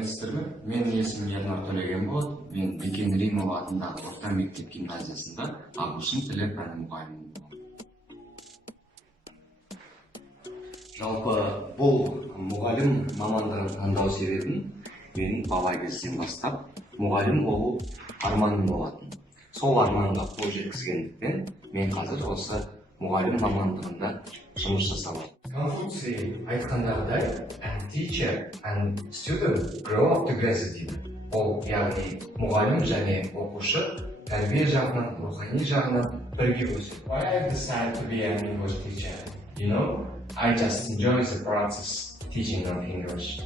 сәлеметсіздер ме? Менің есімім Ернар Төлегенболат. Мен Бекен Римова атындағы орта мектеп гимназиясында ағылшын тілі пәні мұғалімі боламын. Жалпы бұл мұғалім мамандығын таңдау себебім менің бала кезден бастап мұғалім болу арманым болатын. Сол арманға қол жеткізгендіктен мен қазір осы мұғалім мамандығында жұмыс жасамын. Конфуций айтқандағыдай, and teacher and student grow up together дейді. Ол яғни мұғалім және оқушы тәрбие жағынан, рухани жағынан бірге өседі. Why I decided to be an English teacher? You know, I just enjoy the process teaching of English.